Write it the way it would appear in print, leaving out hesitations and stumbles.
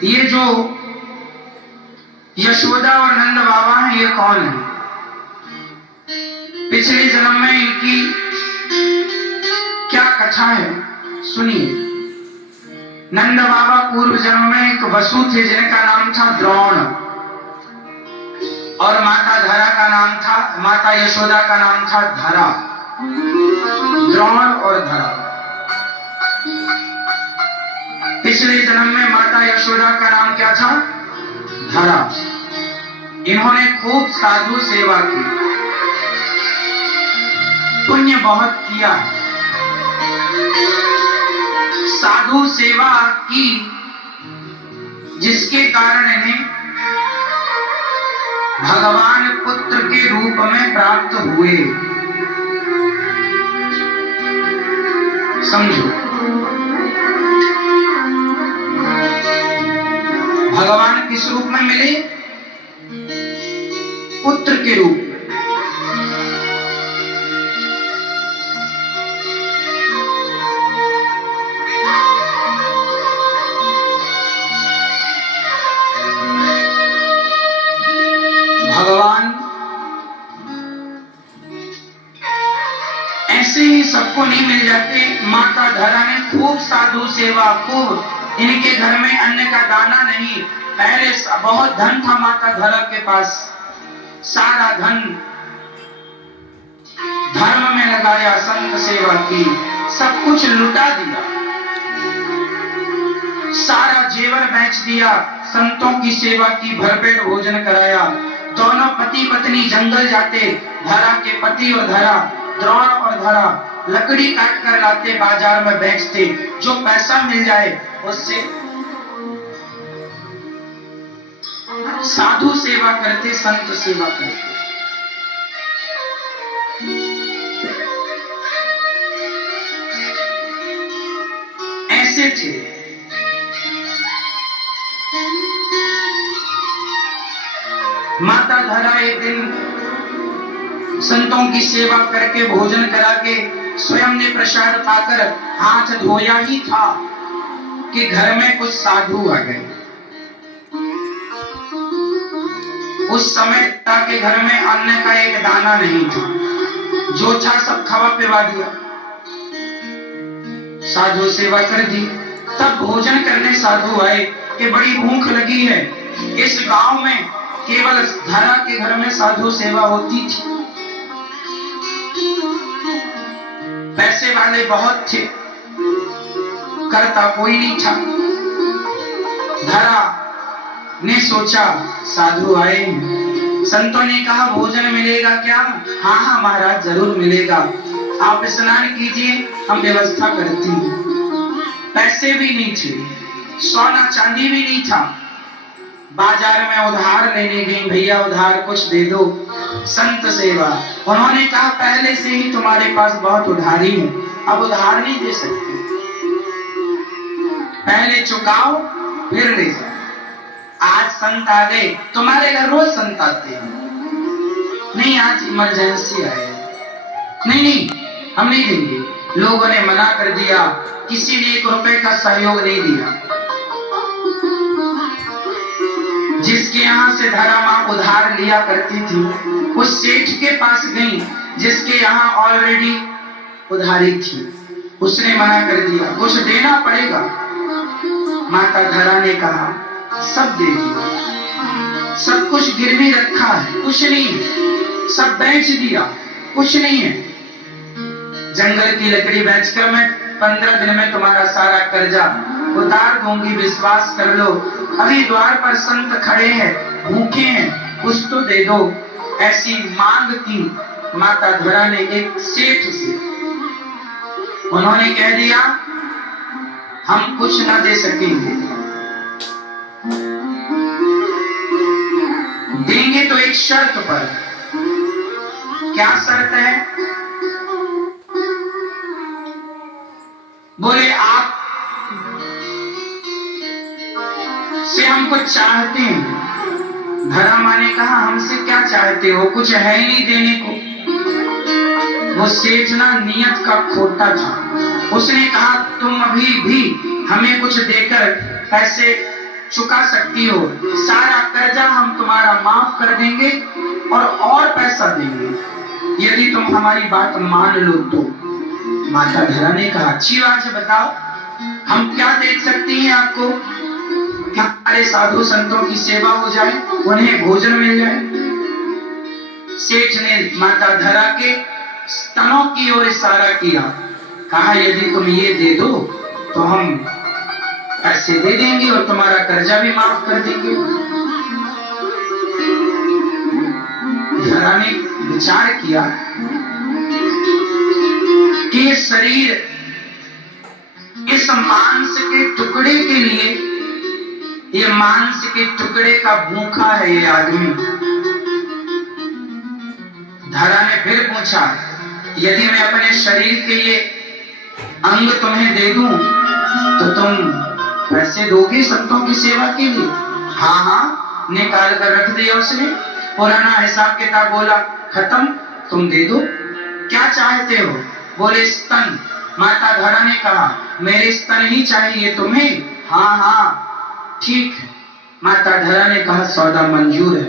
ये जो यशोदा और नंद बाबा हैं, ये कौन है? पिछले जन्म में इनकी क्या कथा है, सुनिए। नंद बाबा पूर्व जन्म में एक वसु थे जिनका नाम था द्रोण, और माता धरा का नाम था, माता यशोदा का नाम था धरा। द्रोण और धरा। पिछले जन्म में माता यशोदा का नाम क्या था? धरा। इन्होंने खूब साधु सेवा की, पुण्य बहुत किया, साधु सेवा की, जिसके कारण इन्हें भगवान पुत्र के रूप में प्राप्त हुए। समझो, भगवान किस रूप में मिले? पुत्र के रूप में। भगवान ऐसे ही सबको नहीं मिल जाते। माता धरा ने खूब साधु सेवा, खूब, इनके घर में अन्न का दाना नहीं। पहले बहुत धन था माता धरा के पास, सारा धन धर्म में लगाया, संत सेवा की, सब कुछ लुटा दिया, सारा जेवर बेच दिया, संतों की सेवा की, भरपेट भोजन कराया। दोनों पति पत्नी जंगल जाते, धरा के पति और धरा, द्रोण और धरा, लकड़ी काट कर लाते, बाजार में बेचते, जो पैसा मिल जाए उससे साधु सेवा करते, संत सेवा करते। ऐसे थे। माता धरा एक दिन संतों की सेवा करके, भोजन करा के, स्वयं ने प्रसाद पाकर हाथ धोया ही था कि घर में कुछ साधु आ गए। उस समय के घर में अन्न का एक दाना नहीं था, जो था सब खवा पिवा दिया, साधु सेवा कर दी। तब भोजन करने साधु आए कि बड़ी भूख लगी है। इस गांव में केवल धरा के घर में साधु सेवा होती थी, पैसे वाले बहुत थे, करता कोई नहीं था। धरा ने सोचा साधु आए, संतों ने कहा भोजन मिलेगा क्या? हाँ हाँ महाराज, जरूर मिलेगा, आप स्नान कीजिए, हम व्यवस्था करती हैं। पैसे भी नहीं थे, सोना चांदी भी नहीं था। बाजार में उधार लेने गई, भैया उधार कुछ दे दो। संत सेवा, उन्होंने कहा पहले से ही तुम्हारे पास बहुत उधारी है, अब उधार नहीं दे सकते, पहले चुकाओ फिर ले जाओ। आज संत आ गए, तुम्हारे घर रोज संत आते हैं। नहीं, आज इमरजेंसी आए, नहीं हम नहीं देंगे। लोगों ने मना कर दिया, किसी ने 1 रुपए का सहयोग नहीं दिया। जिसके यहाँ से धरा माँ उधार लिया करती थी, उस सेठ के पास गई जिसके यहाँ ऑलरेडी उधारी थी, उसने मना कर दिया, कुछ देना पड़ेगा। माता धरा ने कहा सब दे दिया, सब कुछ गिरवी रखा है, कुछ नहीं, सब बेच दिया, कुछ नहीं है। जंगल की लकड़ी बेचकर मैं 15 दिन में तुम्हारा सारा कर्जा उतार दूंगी, विश्वास कर लो। अभी द्वार पर संत खड़े हैं, भूखे हैं, कुछ तो दे दो। ऐसी मांग की माता धरा ने एक सेठ से। उन्होंने कह दिया हम कुछ न दे सकेंगे, देंगे तो एक शर्त पर। क्या शर्त है? बोले आप से हम कुछ चाहते हैं। धरा माँ ने कहा हमसे क्या चाहते हो, कुछ है नहीं देने को। वो सेठ ना नियत का खोटा था, उसने कहा तुम अभी भी हमें कुछ देकर पैसे चुका सकती हो, सारा कर्जा हम तुम्हारा माफ कर देंगे और पैसा देंगे यदि तुम हमारी बात मान लो तो। माता धरा ने कहा, अच्छी बात है, बताओ हम क्या दे सकती हैं आपको? क्या हमारे साधु संतों की सेवा हो जाए, उन्हें भोजन मिल जाए? सेठ ने माता धरा के स्तनों की ओर इशारा किया, कहा यदि तुम ये दे दो तो हम पैसे दे देंगे और तुम्हारा कर्जा भी माफ कर देंगे। धरा ने विचार किया कि ये शरीर इस मांस के टुकड़े के लिए, ये मांस के टुकड़े का भूखा है ये आदमी। धरा ने फिर पूछा, यदि मैं अपने शरीर के ये अंग तुम्हें दे दूं तो तुम पैसे दोगे संतों की सेवा के लिए? हाँ हाँ, निकाल कर रख दिया उसने। पुराना हिसाब किताब बोला, खत्म, तुम दे दो। क्या चाहते हो? बोले स्तन। माता धरा ने कहा, मेरे स्तन ही चाहिए तुम्हें? हाँ हाँ ठीक। माता धरा ने कहा, सौदा मंजूर है।